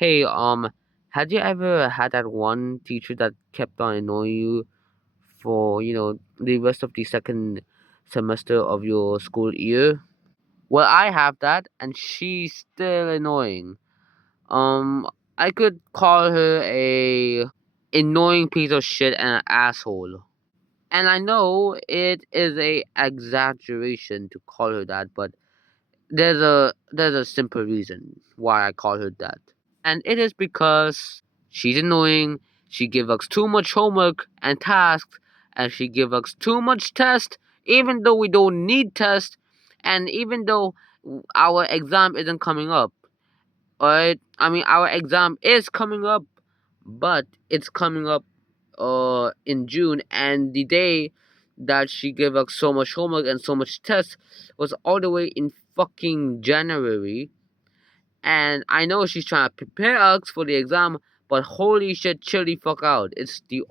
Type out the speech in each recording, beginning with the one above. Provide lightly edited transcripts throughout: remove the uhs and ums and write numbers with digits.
Hey, had you ever had that one teacher that kept on annoying you for, the rest of the second semester of your school year? Well, I have that, and she's still annoying. Um, I could call her a annoying piece of shit and an asshole. And I know it is a exaggeration to call her that, but there's a simple reason why I call her that. And it is because she's annoying, she gives us too much homework and tasks, and she gives us too much tests, even though we don't need tests, and even though our exam isn't coming up. Alright? I mean, our exam is coming up, but it's coming up in June, and the day that she gave us so much homework and so much tests was all the way in fucking January. And I know she's trying to prepare us for the exam, but holy shit, chill the fuck out. It's the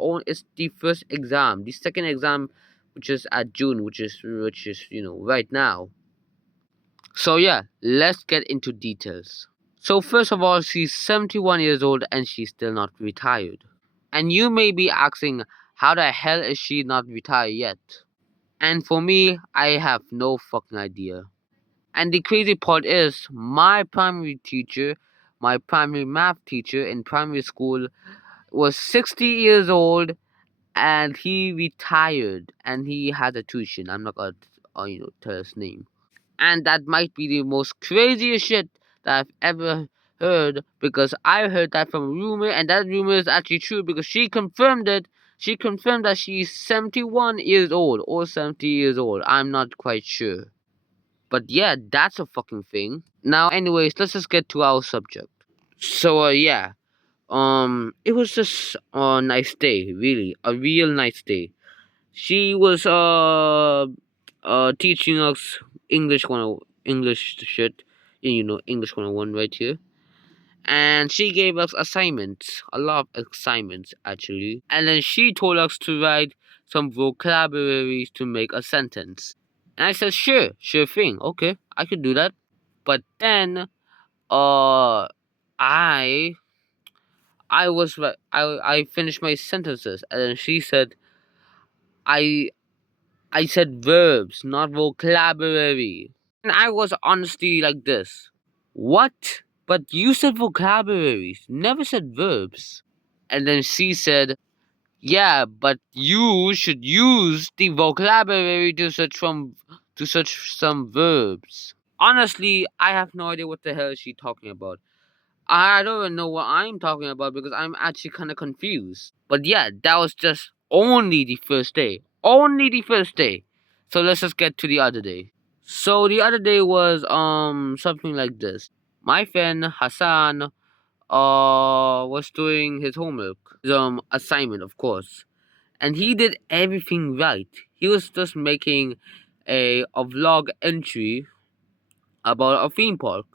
first exam. The second exam, which is at June, which is right now. So yeah, let's get into details. So first of all, she's 71 years old and she's still not retired. And you may be asking, how the hell is she not retired yet? And for me, I have no fucking idea. And the crazy part is, my primary teacher, my primary math teacher in primary school, was 60 years old and he retired and he had a tuition. I'm not gonna, tell his name. And that might be the most craziest shit that I've ever heard because I heard that from a rumor, and that rumor is actually true because she confirmed it. She confirmed that she's 71 years old or 70 years old. I'm not quite sure. But yeah, that's a fucking thing. Now, anyways, let's just get to our subject. So, yeah, it was just a nice day, really, a real nice day. She was teaching us English shit, English 101 right here. And she gave us assignments, a lot of assignments actually. And then she told us to write some vocabularies to make a sentence. And I said, sure thing, okay, I could do that. But then, uh, I, I finished my sentences, and then she said, I, I said verbs, not vocabulary. And I was honestly like this. What? But you said vocabularies, never said verbs. And then she said, yeah, but you should use the vocabulary to search some verbs. Honestly, I have no idea what the hell is she talking about. I don't even know what I'm talking about because I'm actually kind of confused. But yeah, that was just only the first day. Only the first day. So let's just get to the other day. So the other day was something like this. My friend Hassan was doing his homework, his assignment of course. And he did everything right. He was just making a vlog entry about a theme park.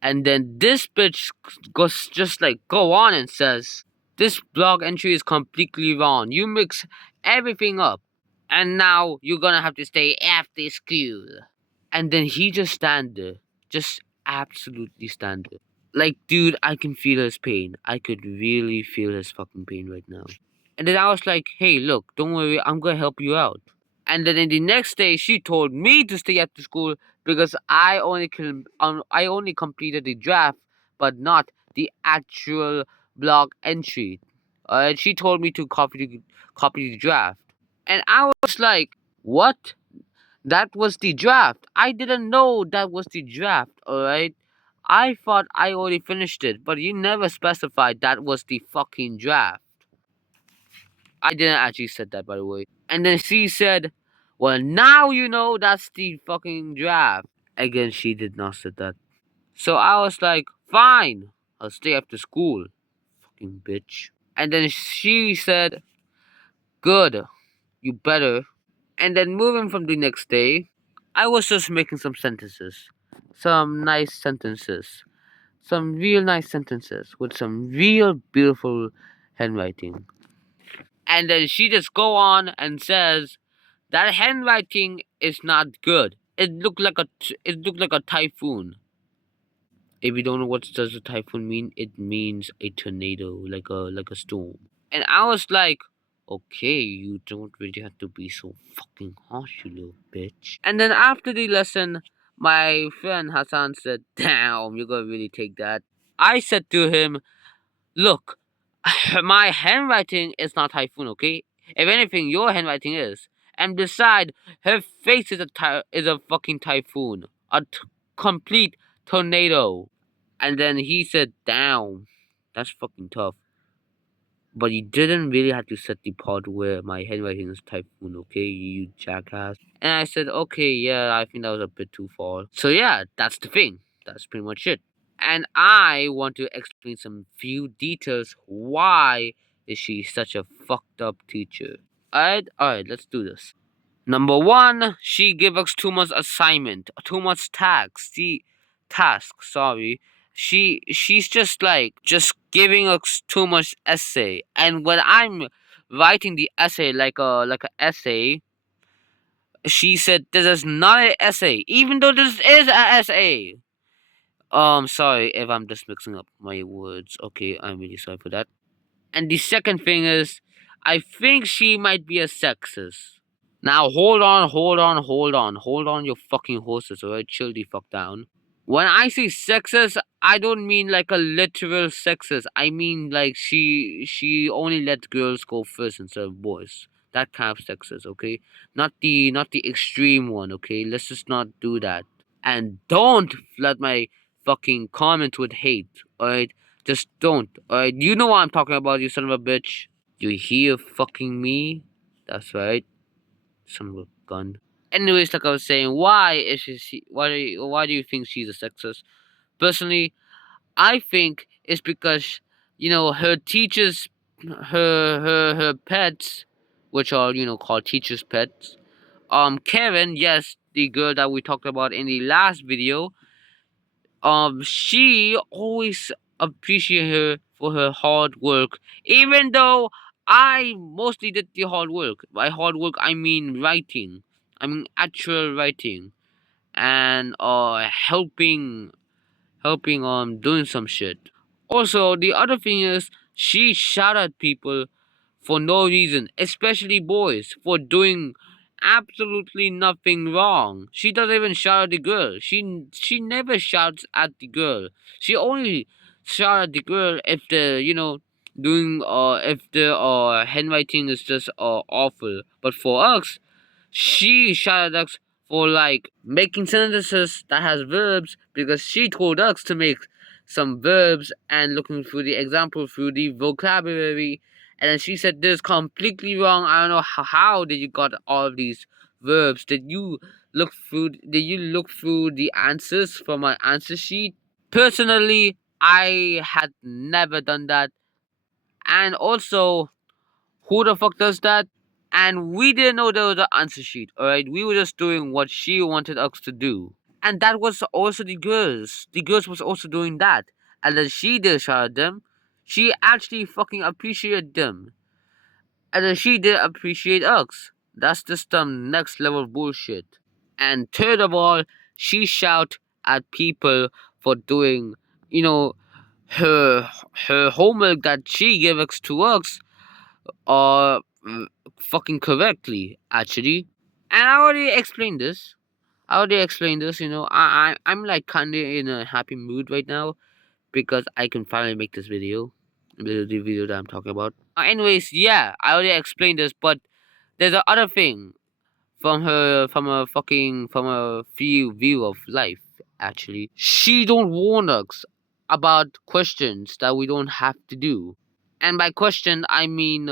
And then this bitch goes just like go on and says, this blog entry is completely wrong. You mix everything up. And now you're gonna have to stay after school. And then he just stand there. Just absolutely stand there. Like, dude, I can feel his pain. I could really feel his fucking pain right now. And then I was like, hey, look, don't worry, I'm gonna help you out. And then in the next day, she told me to stay after school because I only completed the draft, but not the actual blog entry. And she told me to copy the draft, and I was like, "What? That was the draft? I didn't know that was the draft. All right." I thought I already finished it, but you never specified that was the fucking draft. I didn't actually said that, by the way. And then she said, well, now you know that's the fucking draft. Again, she did not say that. So I was like, fine, I'll stay after school. Fucking bitch. And then she said, good, you better. And then moving from the next day, I was just making some sentences. Some nice sentences. Some real nice sentences with some real beautiful handwriting. And then she just go on and says that handwriting is not good. It looked like a typhoon. If you don't know what does a typhoon mean, it means a tornado, like a storm. And I was like, okay, you don't really have to be so fucking harsh, you little bitch. And then after the lesson, my friend Hassan said, damn, you're gonna really take that. I said to him, look, my handwriting is not typhoon, okay? If anything, your handwriting is. And beside, her face is a fucking typhoon, complete tornado. And then he said, "Damn, that's fucking tough." But you didn't really have to set the part where my handwriting is typhoon, okay, you jackass. And I said, okay, yeah, I think that was a bit too far. So yeah, that's the thing. That's pretty much it. And I want to explain some few details why is she such a fucked up teacher. Alright, let's do this. Number one, she gave us too much assignment, too much task. She's just like just giving us too much essay. And when I'm writing the essay like a essay, she said this is not an essay, even though this is an essay. Sorry if I'm just mixing up my words. Okay, I'm really sorry for that. And the second thing is, I think she might be a sexist. Now hold on your fucking horses, alright? Chill the fuck down. When I say sexist, I don't mean like a literal sexist. I mean like she only lets girls go first instead of boys. That kind of sexist, okay? Not the extreme one, okay? Let's just not do that. And don't flood my fucking comments with hate, alright? Just don't, alright? You know what I'm talking about, you son of a bitch. You hear fucking me? That's right. Son of a gun. Anyways, like I was saying, why do you think she's a sexist? Personally, I think it's because her teachers, her pets, which are called teachers' pets. Karen, yes, the girl that we talked about in the last video, she always appreciate her for her hard work, even though I mostly did the hard work. By hard work, I mean writing. I mean actual writing and helping doing some shit. Also, the other thing is she shouted people for no reason, especially boys, for doing absolutely nothing wrong. She doesn't even shout at the girl. She never shouts at the girl. She only shout at the girl if the doing if the handwriting is just awful. But for us, she shouted at us for like making sentences that has verbs because she told us to make some verbs and looking through the example through the vocabulary, and then she said this is completely wrong. I don't know how did you got all of these verbs. Did you look through the answers from my answer sheet? Personally, I had never done that. And also, who the fuck does that? And we didn't know there was an answer sheet, alright? We were just doing what she wanted us to do. And that was also the girls. The girls was also doing that. And then she did shout at them. She actually fucking appreciated them. And then she did appreciate us. That's just some next level bullshit. And third of all, she shout at people for doing, you know, her her homework that she gave us to us uh fucking correctly actually. And I already explained this. I'm like kinda in a happy mood right now because I can finally make this video. The video that I'm talking about. Anyways, yeah, I already explained this, but there's a other thing from a view of life actually. She don't warn us about questions that we don't have to do. And by question I mean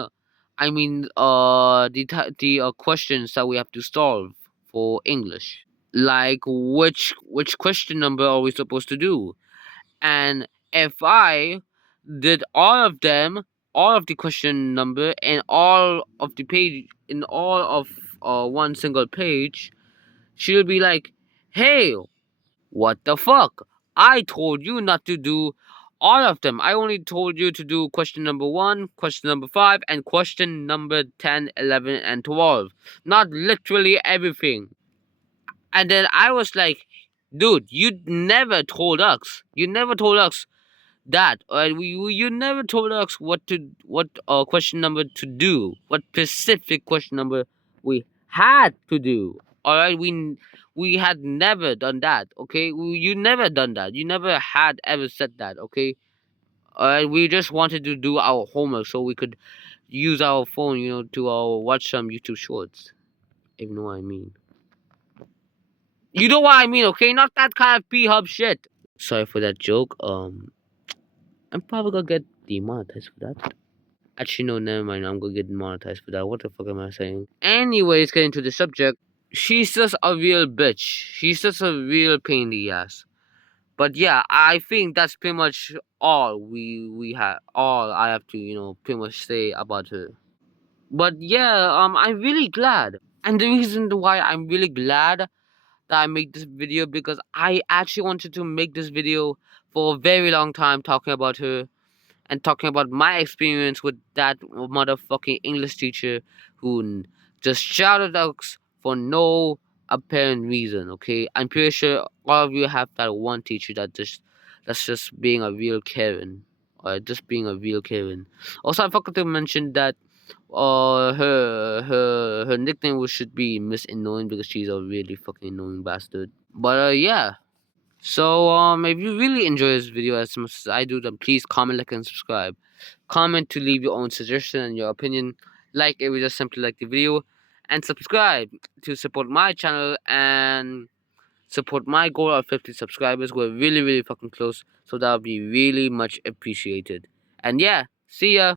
the questions that we have to solve for English. Like which question number are we supposed to do? And if I did all of the question number and all of the page in all of one single page, she'll be like, "Hey, what the fuck? I told you not to do all of them. I only told you to do question number 1, question number 5, and question number 10, 11, and 12. Not literally everything." And then I was like, Dude, you never told us. You never told us that. You never told us what question number to do. What specific question number we had to do. All right, we had never done that. Okay, you never done that. You never had ever said that. Okay. All right, we just wanted to do our homework so we could use our phone, to watch some YouTube shorts. If you know what I mean. You know what I mean, okay? Not that kind of P-Hub shit. Sorry for that joke. I'm probably gonna get demonetized for that. Actually, no, never mind. I'm gonna get demonetized for that. What the fuck am I saying? Anyways, getting to the subject. She's just a real bitch. She's just a real pain in the ass. But yeah, I think that's pretty much all we have. All I have to pretty much say about her. But yeah, I'm really glad, and the reason why I'm really glad that I make this video because I actually wanted to make this video for a very long time talking about her and talking about my experience with that motherfucking English teacher who just shouted us for no apparent reason. Okay, I'm pretty sure all of you have that one teacher that's just being a real Karen, or just being a real Karen. Also, I forgot to mention that her nickname should be Miss Annoying because she's a really fucking annoying bastard. But yeah. So if you really enjoy this video as much as I do, then please comment, like, and subscribe. Comment to leave your own suggestion and your opinion. Like if you just simply like the video, and subscribe to support my channel and support my goal of 50 subscribers. We're really fucking close, so that would be really much appreciated. And yeah, see ya.